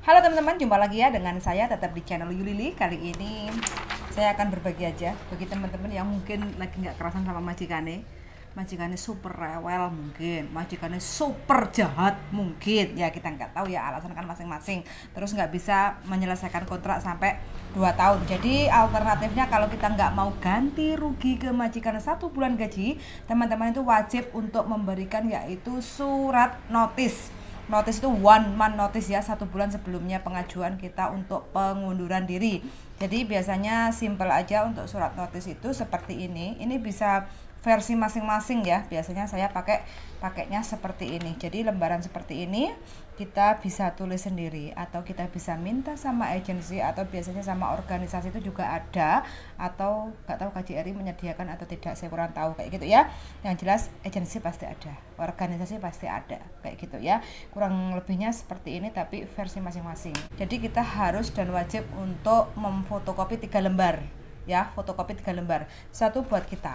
Halo teman-teman, jumpa lagi ya dengan saya tetap di channel Yulili. Kali ini saya akan berbagi aja bagi teman-teman yang mungkin lagi nggak kerasan sama majikannya super rewel mungkin, majikannya super jahat mungkin, ya kita nggak tahu ya, alasan kan masing-masing. Terus nggak bisa menyelesaikan kontrak sampai 2 tahun. Jadi alternatifnya kalau kita nggak mau ganti rugi ke majikan 1 bulan gaji, teman-teman itu wajib untuk memberikan yaitu surat notis. Notis itu 1 month notice ya, 1 bulan sebelumnya pengajuan kita untuk pengunduran diri. Jadi biasanya simple aja untuk surat notis itu seperti ini. Ini bisa versi masing-masing ya. Biasanya saya pakainya seperti ini. Jadi lembaran seperti ini kita bisa tulis sendiri atau kita bisa minta sama agensi atau biasanya sama organisasi itu juga ada, atau nggak tahu KJRI menyediakan atau tidak, saya kurang tahu kayak gitu ya. Yang jelas agensi pasti ada, organisasi pasti ada kayak gitu ya. Kurang lebihnya seperti ini tapi versi masing-masing. Jadi kita harus dan wajib untuk memfotokopi 3 lembar ya, fotokopi 3 lembar. Satu buat kita,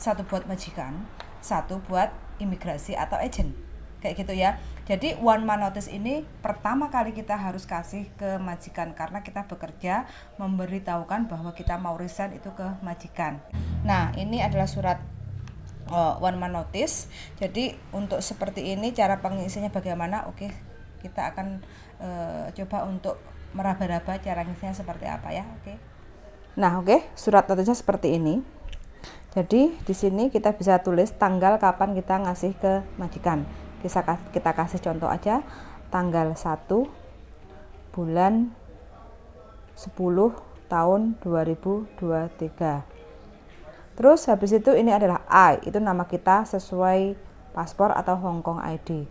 satu buat majikan, satu buat imigrasi atau agent kayak gitu ya. Jadi 1 month notice ini pertama kali kita harus kasih ke majikan karena kita bekerja memberitahukan bahwa kita mau resign itu ke majikan. Nah, ini adalah surat 1 month notice. Jadi untuk seperti ini cara pengisinya bagaimana? Oke, kita akan coba untuk meraba-raba cara ngisinya seperti apa ya. Nah, surat notisnya seperti ini. Jadi di sini kita bisa tulis tanggal kapan kita ngasih ke majikan. Kita kasih contoh aja, tanggal 1 bulan 10 tahun 2023. Terus habis itu ini adalah I, itu nama kita sesuai paspor atau Hong Kong ID.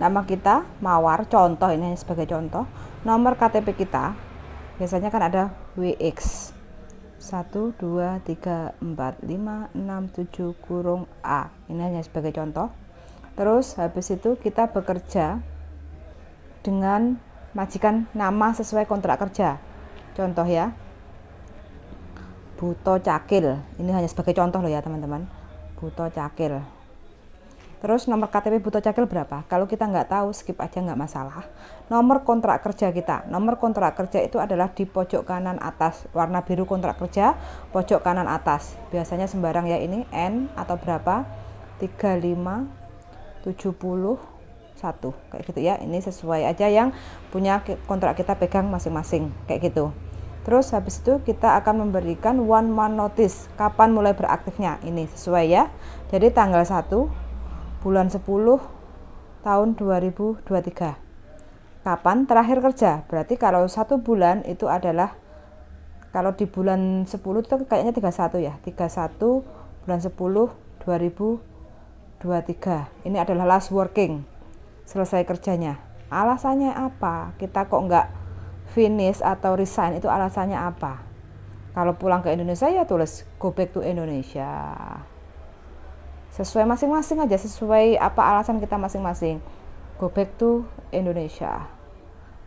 Nama kita Mawar, contoh ini sebagai contoh. Nomor KTP kita biasanya kan ada WX 1, 2, 3, 4, 5, 6, 7 kurung A. Ini hanya sebagai contoh. Terus habis itu kita bekerja dengan majikan nama sesuai kontrak kerja. Contoh ya, Buto Cakil. Ini hanya sebagai contoh loh ya teman-teman. Buto Cakil. Terus nomor KTP Buto Cakil berapa? Kalau kita nggak tahu, skip aja, nggak masalah. Nomor kontrak kerja kita. Nomor kontrak kerja itu adalah di pojok kanan atas. Warna biru kontrak kerja, pojok kanan atas. Biasanya sembarang ya, ini N atau berapa? 3571 kayak gitu ya. Ini sesuai aja yang punya kontrak kita pegang masing-masing kayak gitu. Terus habis itu kita akan memberikan 1 month notice, kapan mulai beraktifnya. Ini sesuai ya. Jadi tanggal 1 bulan 10 tahun 2023. Kapan terakhir kerja? Berarti kalau 1 bulan itu adalah, kalau di bulan 10 itu kayaknya 31 ya. 31 bulan 10 2023. Ini adalah last working, selesai kerjanya. Alasannya apa? Kita kok nggak finish atau resign, itu alasannya apa? Kalau pulang ke Indonesia ya tulis go back to Indonesia. Sesuai masing-masing aja, sesuai apa alasan kita masing-masing. Go back to Indonesia.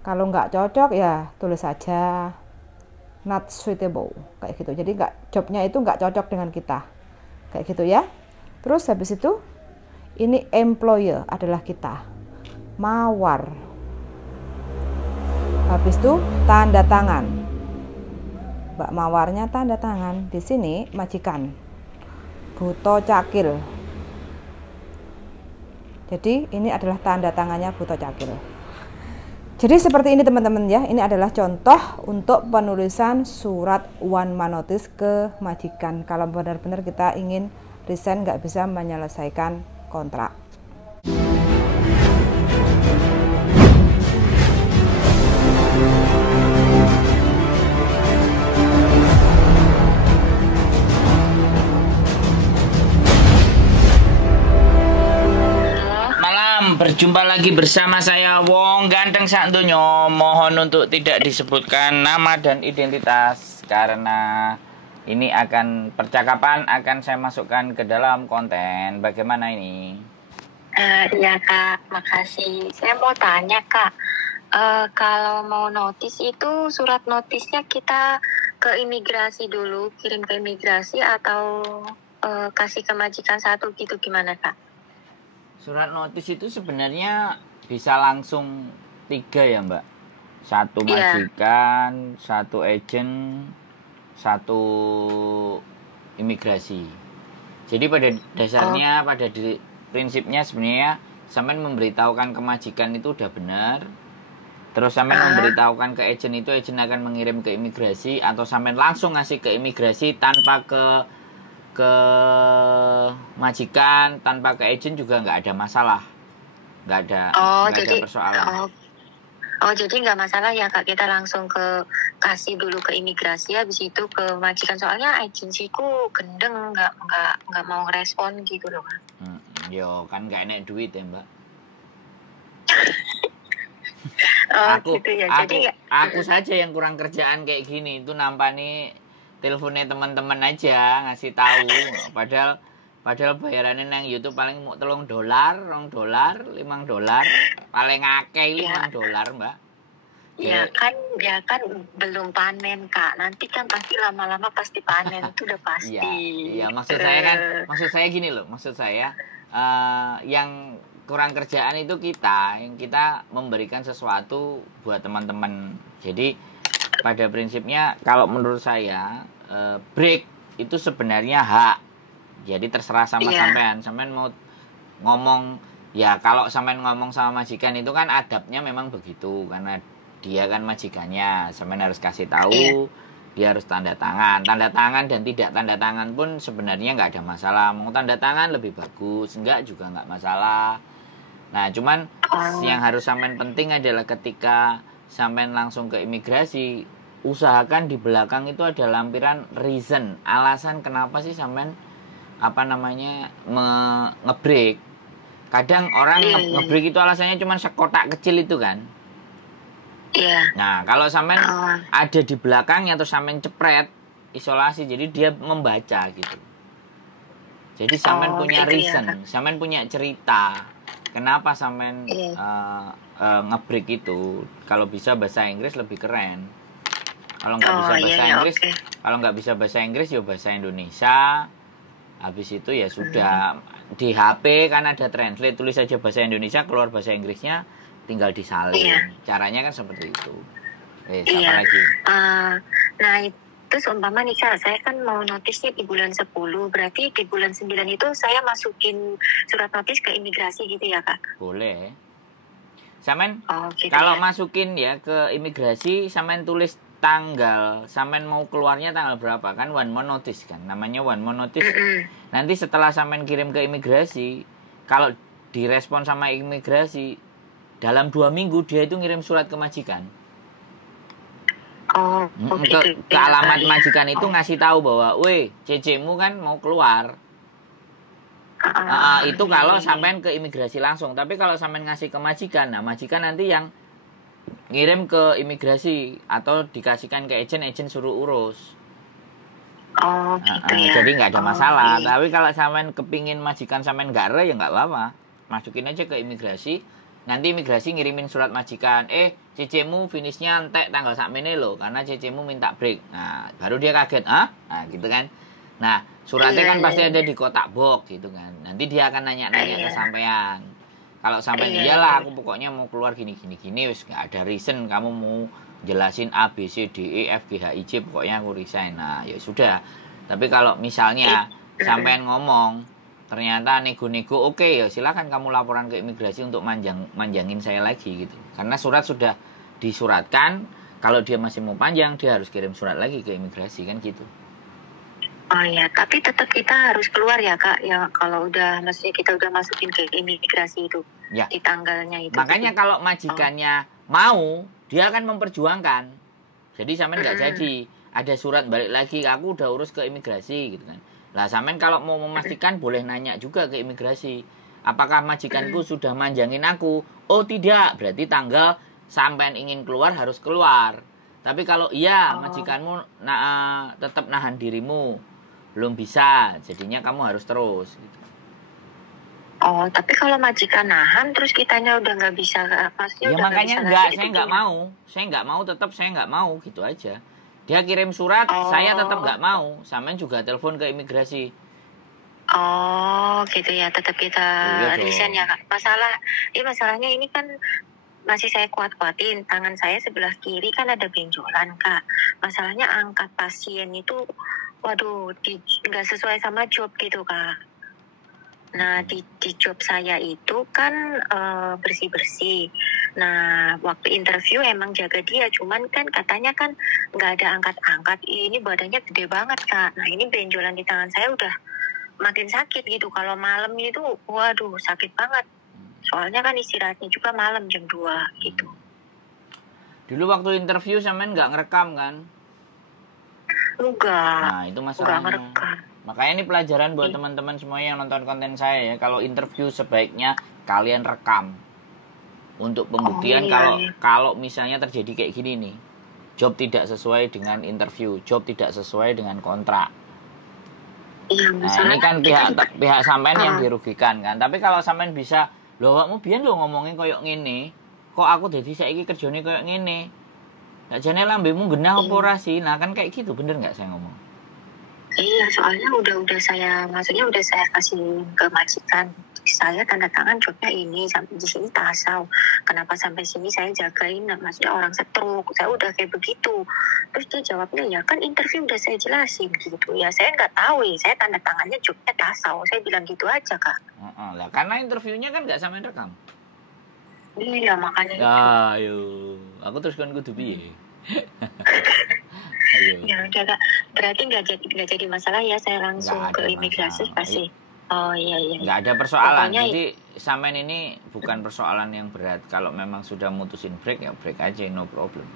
Kalau nggak cocok ya tulis aja not suitable kayak gitu. Jadi jobnya itu nggak cocok dengan kita kayak gitu ya. Terus habis itu ini employer adalah kita, Mawar. Habis itu tanda tangan, Mbak Mawarnya tanda tangan. Di sini majikan, Buto Cakil. Jadi ini adalah tanda tangannya Buto Cakil. Jadi seperti ini teman-teman ya. Ini adalah contoh untuk penulisan surat 1 month notice ke majikan. Kalau benar-benar kita ingin resign, nggak bisa menyelesaikan kontrak. Berjumpa lagi bersama saya Wong Ganteng sak donya. Mohon untuk tidak disebutkan nama dan identitas karena ini percakapan akan saya masukkan ke dalam konten. Bagaimana ini? Iya Kak, makasih. Saya mau tanya Kak, kalau mau notis itu surat notisnya kita ke imigrasi dulu, kirim ke imigrasi atau kasih ke majikan satu gitu, gimana Kak? Surat notis itu sebenarnya bisa langsung 3 ya Mbak. 1 majikan, 1 agent, 1 imigrasi. Jadi pada dasarnya, pada prinsipnya sebenarnya sampean memberitahukan ke majikan itu udah benar. Terus sampean memberitahukan ke agent itu, agent akan mengirim ke imigrasi, atau sampean langsung ngasih ke imigrasi tanpa ke majikan, tanpa ke agent juga nggak ada masalah. Nggak ada persoalan. Jadi nggak masalah ya Kak, kita langsung kasih dulu ke imigrasi, habis itu ke majikan, soalnya agensiku gendeng, nggak mau ngerespon gitu loh. Yo kan nggak enak duit ya Mbak. Gitu ya. Aku saja yang kurang kerjaan kayak gini, itu nampani teleponnya teman-teman aja ngasih tahu, padahal bayarannya nang YouTube paling mau $3, $2, $5, paling akeh $5 Mbak. Ya kan belum panen Kak, nanti kan pasti lama-lama pasti panen, itu udah pasti. Iya maksud saya gini loh, yang kurang kerjaan itu yang kita memberikan sesuatu buat teman-teman. Jadi pada prinsipnya kalau menurut saya break itu sebenarnya hak. Jadi terserah sama sampean mau ngomong ya, kalau sampean ngomong sama majikan itu kan adabnya memang begitu, karena dia kan majikannya, sampean harus kasih tahu, dia harus tanda tangan dan tidak tanda tangan pun sebenarnya nggak ada masalah. Mau tanda tangan lebih bagus, enggak juga nggak masalah. Nah, cuman yang harus sampean penting adalah ketika sampean langsung ke imigrasi, usahakan di belakang itu ada lampiran reason, alasan kenapa sih sampean ngebreak. Kadang orang ngebreak itu alasannya cuma sekotak kecil itu kan. Nah, kalau sampean ada di belakangnya atau sampean cepret isolasi, jadi dia membaca gitu. Jadi sampean punya reason, sampean punya cerita. Kenapa sampean ngebreak itu? Kalau bisa bahasa Inggris lebih keren. Kalau nggak bisa bahasa Inggris, kalau nggak bisa bahasa Inggris ya bahasa Indonesia. Habis itu ya sudah, di HP kan ada translate, tulis aja bahasa Indonesia, keluar bahasa Inggrisnya, tinggal disalin. Caranya kan seperti itu. Siapa lagi? Nah itu seumpama nih Kak, saya kan mau notisnya di bulan 10, berarti di bulan 9 itu saya masukin surat notis ke imigrasi gitu ya Kak? Boleh. Sampean kalau masukin ya ke imigrasi, sampean tulis tanggal, sampean mau keluarnya tanggal berapa, kan one more notice kan, namanya one more notice. Nanti setelah sampean kirim ke imigrasi, kalau direspon sama imigrasi dalam 2 minggu, dia itu ngirim surat ke majikan. Ke alamat majikan itu ngasih tahu bahwa, weh, CC-mu kan mau keluar. Itu kalau sampean ke imigrasi langsung. Tapi kalau sampean ngasih ke majikan, nah majikan nanti yang ngirim ke imigrasi atau dikasihkan ke agent suruh urus. Gitu ya. Jadi nggak ada masalah. Tapi kalau sampean kepingin majikan sampean nggak ya nggak apa-apa, masukin aja ke imigrasi. Nanti imigrasi ngirimin surat majikan, CC-mu finishnya entek tanggal sakmene loh, karena CC-mu minta break. Nah, baru dia kaget, Nah, gitu kan. Nah, suratnya kan pasti ada di kotak box gitu kan. Nanti dia akan nanya-nanya ke sampean. Kalau sampean iyalah, aku pokoknya mau keluar gini, wis nggak ada reason, kamu mau jelasin A, B, C, D, E, F, G, H, I, J, pokoknya aku resign. Nah, ya sudah. Tapi kalau misalnya sampean ngomong, ternyata nego-nego, oke, ya silakan kamu laporan ke imigrasi untuk manjangin saya lagi gitu. Karena surat sudah disuratkan, kalau dia masih mau panjang, dia harus kirim surat lagi ke imigrasi kan gitu. Tapi tetap kita harus keluar ya Kak, ya kalau maksudnya kita udah masukin ke imigrasi itu, di tanggalnya itu. Makanya kalau majikannya mau, dia akan memperjuangkan. Jadi sampean nggak jadi, ada surat balik lagi, aku udah urus ke imigrasi gitu kan. Lah sampean kalau mau memastikan boleh nanya juga ke imigrasi, apakah majikanku sudah manjangin aku? Oh tidak, berarti tanggal sampean ingin keluar harus keluar. Tapi kalau majikanmu tetap nahan dirimu, belum bisa, jadinya kamu harus terus gitu. Tapi kalau majikan nahan terus kitanya udah nggak bisa, ya makanya saya nggak mau, tetap saya nggak mau gitu aja. Dia kirim surat, saya tetap nggak mau. Sampean juga telepon ke imigrasi. Gitu ya, tetap kita resign ya Kak. Masalahnya ini kan masih saya kuat-kuatin. Tangan saya sebelah kiri kan ada benjolan, Kak. Masalahnya angkat pasien itu, waduh, nggak sesuai sama job gitu, Kak. Nah, di job saya itu kan bersih-bersih. Nah, waktu interview emang jaga dia, cuman kan katanya kan nggak ada angkat-angkat. Ini badannya gede banget, Kak. Nah, ini benjolan di tangan saya udah makin sakit gitu. Kalau malam itu, waduh, sakit banget. Soalnya kan istirahatnya juga malam jam 2 gitu. Dulu waktu interview sampean nggak ngerekam kan? Enggak. Nah, itu masalahnya. Enggak ngerekam. Makanya ini pelajaran buat teman-teman semuanya yang nonton konten saya ya. Kalau interview sebaiknya kalian rekam. Untuk pembuktian kalau misalnya terjadi kayak gini nih. Job tidak sesuai dengan interview, job tidak sesuai dengan kontrak. Iya, Nah, ini kan pihak sampean yang dirugikan kan. Tapi kalau sampean bisa, lho awakmu biyen lho ngomongin koyo ngene, kok aku dadi saiki kerjane koyo ngene. Gak jane lambemu genah apa ora sih? Nah, kan kayak gitu, bener nggak saya ngomong? Iya, soalnya udah saya kasih ke majikan. Saya tanda tangan jobnya ini, sampai di sini tasau. Kenapa sampai sini saya jagain, maksudnya orang stroke. Saya udah kayak begitu. Terus dia jawabnya, ya kan interview udah saya jelasin gitu. Ya saya nggak tahu ya, saya tanda tangannya jobnya tasau. Saya bilang gitu aja, Kak. Lah, karena interviewnya kan nggak sampean rekam. Iya, makanya itu. Ayo, aku terus kan kudu piye? Ayo. Ya udah, Kak. Berarti nggak jadi masalah ya, saya langsung ke imigrasi pasti. Oh iya. Nggak ada persoalan. Pokoknya, jadi sampean ini bukan persoalan yang berat. Kalau memang sudah mutusin break ya break aja, no problem.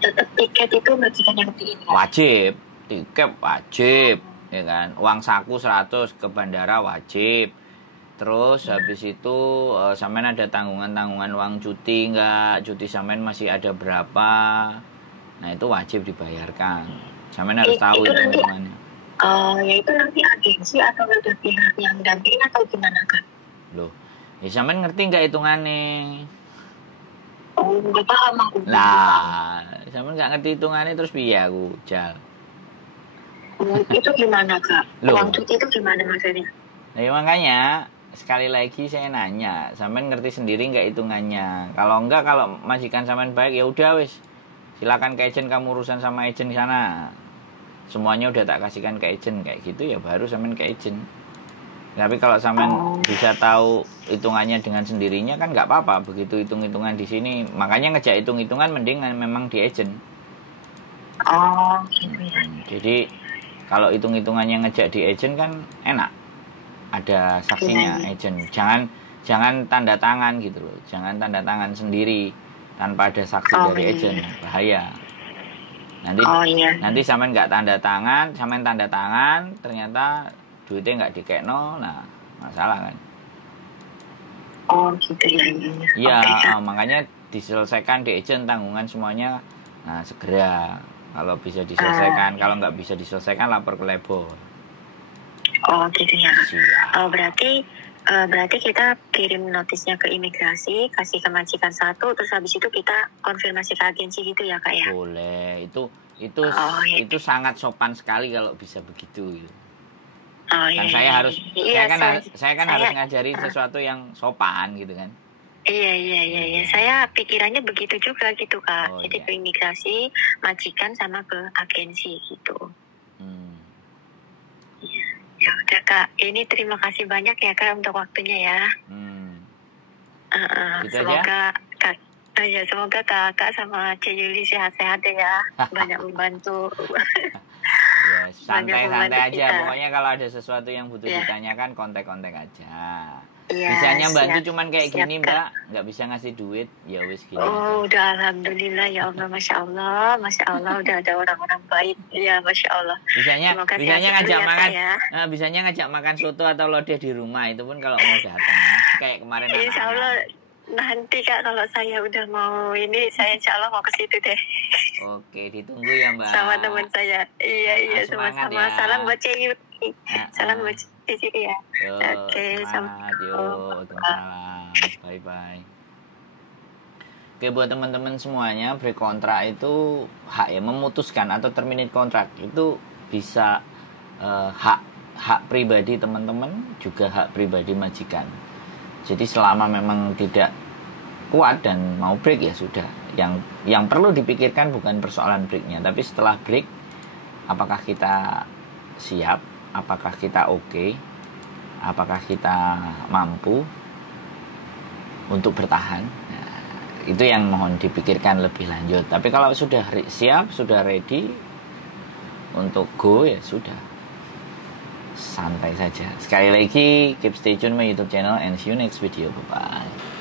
tetap tiket itu majikan yang tinggi. Wajib, tiket wajib, ya kan. Uang saku 100 ke bandara wajib. Terus habis itu sampean ada tanggungan uang cuti nggak? Cuti sampean masih ada berapa? Nah, itu wajib dibayarkan. Sampean harus tahu hitungannya. Ya itu nanti agensi atau ada pihak yang dampingin atau gimana, Kak? Loh, ya sampean ngerti nggak hitungannya? Oh, nggak paham aku. Lah, sampean nggak ngerti hitungannya terus piye aku jal. Itu gimana, Kak? Loh. Uang cuti itu gimana maksudnya? Nah, ya makanya sekali lagi saya nanya, sampean ngerti sendiri nggak hitungannya? Kalau enggak, kalau majikan sampean baik ya udah wis. Silakan ke agent, kamu urusan sama agent di sana. Semuanya udah tak kasihkan ke agent kayak gitu ya baru sampean ke agent. Tapi kalau sampean bisa tahu hitungannya dengan sendirinya kan nggak apa-apa. Begitu hitung-hitungan di sini, makanya ngejak hitung-hitungan mending memang di agent. Oh, gitu ya. Jadi kalau hitung-hitungannya ngejak di agent kan enak. Ada saksinya agent. Jangan tanda tangan gitu loh. Jangan tanda tangan sendiri tanpa ada saksi dari agent. Bahaya. Nanti sampean nggak tanda tangan, sampean tanda tangan ternyata duitnya nggak dikekno, nah masalah kan. Oh gitu ya. Iya, makanya diselesaikan di agent tanggungan semuanya. Nah segera kalau bisa diselesaikan, kalau nggak bisa diselesaikan lapor ke labor. Oh gitu ya. Siap. Oh berarti kita kirim notisnya ke imigrasi, kasih ke majikan 1, terus habis itu kita konfirmasi ke agensi gitu ya, Kak ya? Boleh, itu sangat sopan sekali kalau bisa begitu. Oh, kan iya. Saya kan harus ngajarin sesuatu yang sopan gitu kan. Iya. Saya pikirannya begitu juga gitu, Kak. Jadi ke imigrasi, majikan sama ke agensi gitu. Ya udah, Kak. Ini terima kasih banyak ya, Kak, untuk waktunya ya. Gitu semoga aja. Semoga Kakak sama Cik Yuli sehat-sehat ya. Banyak membantu. Ya, santai aja. kita. Pokoknya kalau ada sesuatu yang butuh ditanyakan, kontak-kontak aja. Ya, bisanya bantu cuman kayak siap, gini, Kak. Mbak. Nggak bisa ngasih duit, ya wis gini. Oh, udah alhamdulillah ya Allah, masya Allah udah ada orang-orang baik ya, masya Allah. Bisanya ngajak makan, ya. bisanya ngajak makan soto atau lodeh di rumah itu pun kalau mau datang. Kayak kemarin. Insya Allah nanti, Kak, kalau saya udah mau ini, saya insya Allah mau ke situ deh. Oke, ditunggu ya, Mbak. Sama teman saya. Iya, sama-sama. Ya. Salam buat Cik Yuli. Salam buat Cik Yuli ya. Oke, semangat. Waalaikumsalam. Bye-bye. Oke, buat teman-teman semuanya, break kontrak itu hak ya, memutuskan atau terminate kontrak itu bisa hak pribadi teman-teman, juga hak pribadi majikan. Jadi selama memang tidak kuat dan mau break ya sudah. Yang perlu dipikirkan bukan persoalan breaknya, tapi setelah break apakah kita siap, apakah kita oke, apakah kita mampu untuk bertahan. Nah, itu yang mohon dipikirkan lebih lanjut. Tapi kalau sudah siap, sudah ready untuk go ya sudah, santai saja. Sekali lagi keep stay tune my YouTube channel and see you next video. Bye bye.